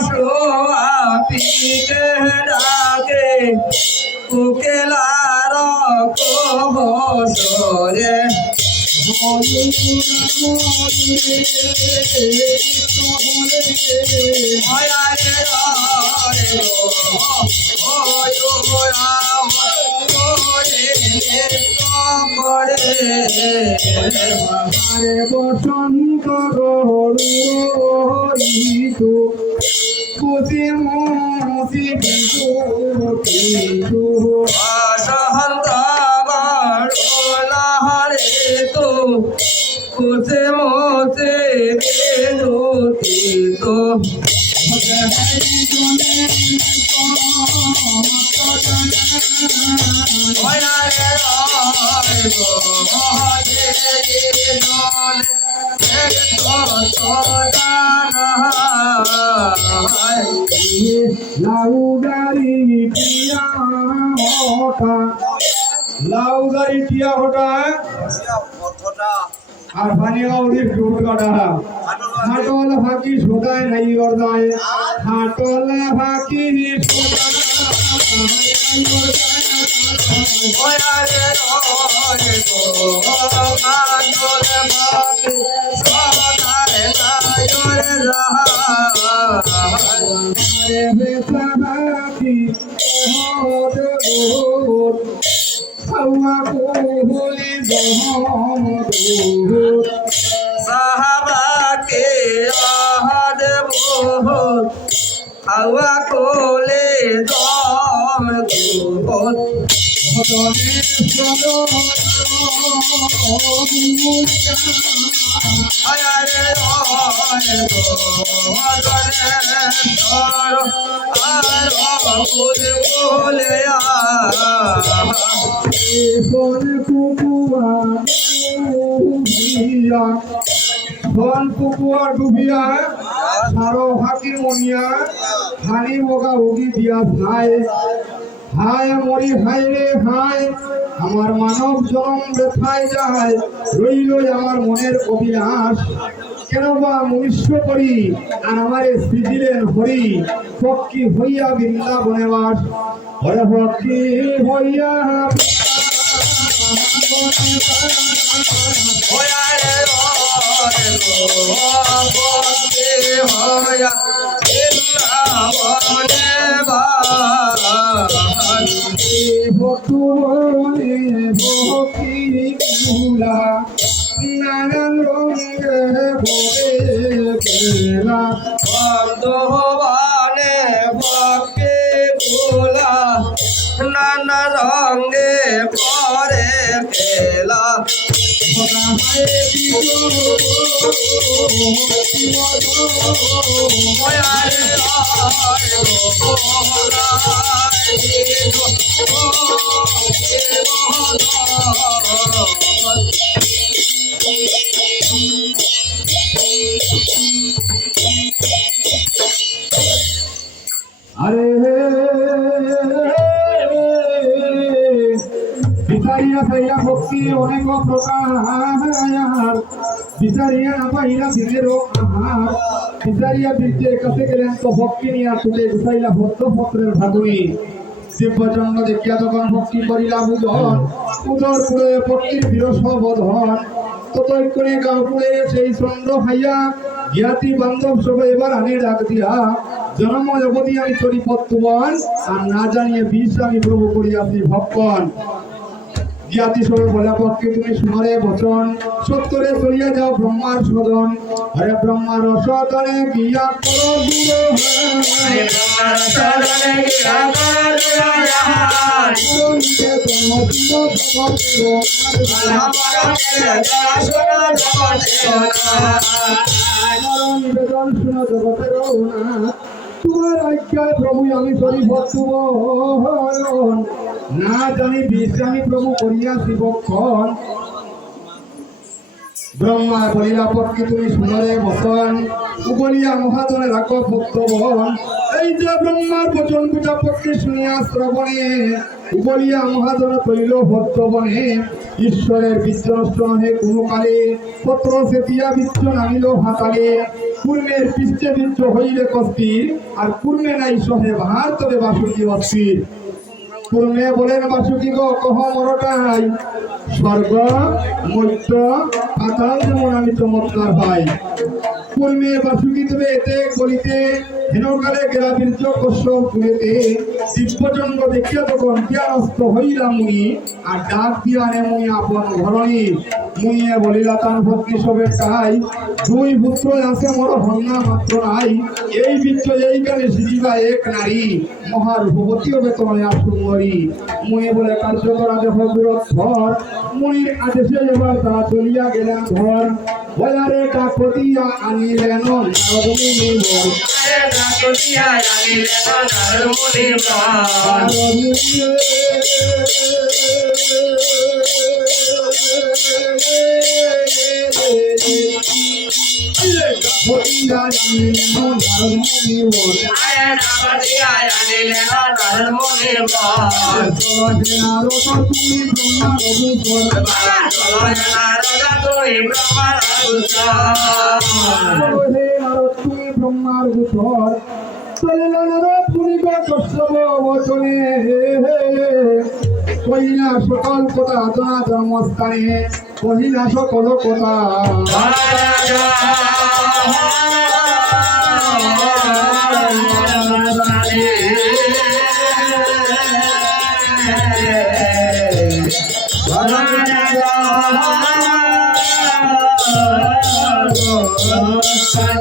পশু আপিকে ডাকে উকেলার কবসরে মায়ারে রে গো ও রাম ওরে বসন্ত গরু পুষি মুসি কিন্তু কিন্তু অসহন্ত গড়লাহারে তো কুসে মোসে দেনুতি তো ওয়ারে গাড়ি টিয়া হটা। লাউ গাড়ি হাটল ফাঁকি সোদায় নাই অর্দায় হাটল ফাঁকি কান্দলে সাহাবাকে আহাদ মোহর হাওয়া কোলে দম গোপন আয়ারে ধর আর ফুল কুকুয়া ডুবিয়া ডুবিয়া সারো হাকির মনিয়া হানি উগি দিয়া ভাই। হায় মরি ভাই রে হায় আমার মানব জনম ব্যথায় যায়। রইল আমার মনের অভিলাষ। কেন বা মনুষ্য করি আর আমারে সৃজিলেন হরি পক্ষী হইয়া বৃন্দাবনে বাস হরে পক্ষী হইয়া নানান রঙে ভরে গেলা বন্ধবানে বকে নানা রঙে পরে খেলা। আরে বিচারিয়া সাইয়া ভক্তি অনেক প্রকার। বিচারিয়া না পাইলা দিনেরও আহার। বিচারিয়া বীর্যের কাছে গেলেন, তো ভক্তি নিয়ে তুলে গুছাইলা ভক্ত পত্রের ভাগুনি। দিব্যচন্দ্র দেখিয়া তখন ভক্তি করিলা বুধন উদর পুরে ভক্তির বিরস বধন। ততই করে গাঁও সেই চন্দ্র খাইয়া জ্ঞাতি বান্ধব সব এবার আনে ডাক দিয়া, জন্ম জগতি আমি চরি পত্তবন আর না জানিয়ে বিষ আমি প্রভু করিয়াছি ভক্ষণ। জ্ঞাতি সবে বলা পক্ষে তুমি শুনারে বচন। সত্তরে চলিয়া যাও ব্রহ্মার সদন। হরে ব্রহ্মার সদনে গিয়া করো জগতের তোমার আজ্ঞায় প্রভু, আমি করি ভক্তবন না জানি বিশ্রামী প্রভু করিয়াছি বক্ষণ ব্রহ্মা বলিলা পক্ষে তুমি শুনরে বসন এই যে ব্রহ্মার বচন পূজা পক্ষে শুনিয়া শ্রবণে বলিয়া মহাজন তৈল ভদ্রবনে ঈশ্বরের বিশ্বনষ্ট নহে কোনো কালে পত্র সেতিয়া বিচ্ছ নামিল হাতালে। পূর্ণের পৃষ্ঠে বিচ্ছ হইলে কস্তির, আর পূর্ণে নাই সহে ভার তবে বাসুকি অস্থির। পূর্ণে বলেন, বাসুকি গো, কহ মরটাই। স্বর্গ, মৈত্র, পাতাল যেমন আমি চমৎকার পাই পূর্ণে বাসুকি দেবে এতে বলিতে হেনকালে গেলা বীর্য কশ্যপ পুরেতে দিব্যচন্দ্র দেখিয়া তখন জ্ঞানস্থ হইলা মুই আর ডাক দিয়া নে মুনি আপন ঘরণী। মুনিয়ে বলিলা, তান ভক্তি সবে তাই দুই পুত্র আছে মোর হন্যা মাত্র নাই। এই বৃক্ষ এইখানে সিজিবা এক নারী মহার ভূপতি হবে তোমায় আসুন্দরী মুনি বলে, কার্যকরা দেহ বিরোধ ধর মুনির আদেশে এবার তারা চলিয়া গেলেন ঘর। বলারে কাকতিয়া আনিলেন নারদমুনি বল ব্রহ্মার কহিলা সকল কথা আদনা জন্মস্থানে কহিলা সকল কথা। Brahmadev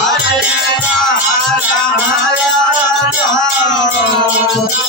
Hare Rama